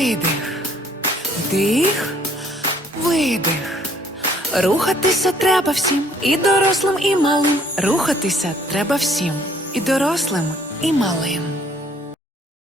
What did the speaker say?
Видих, вдих, видих. Рухатися треба всім, і дорослим, і малим. Рухатися треба всім, і дорослим, і малим.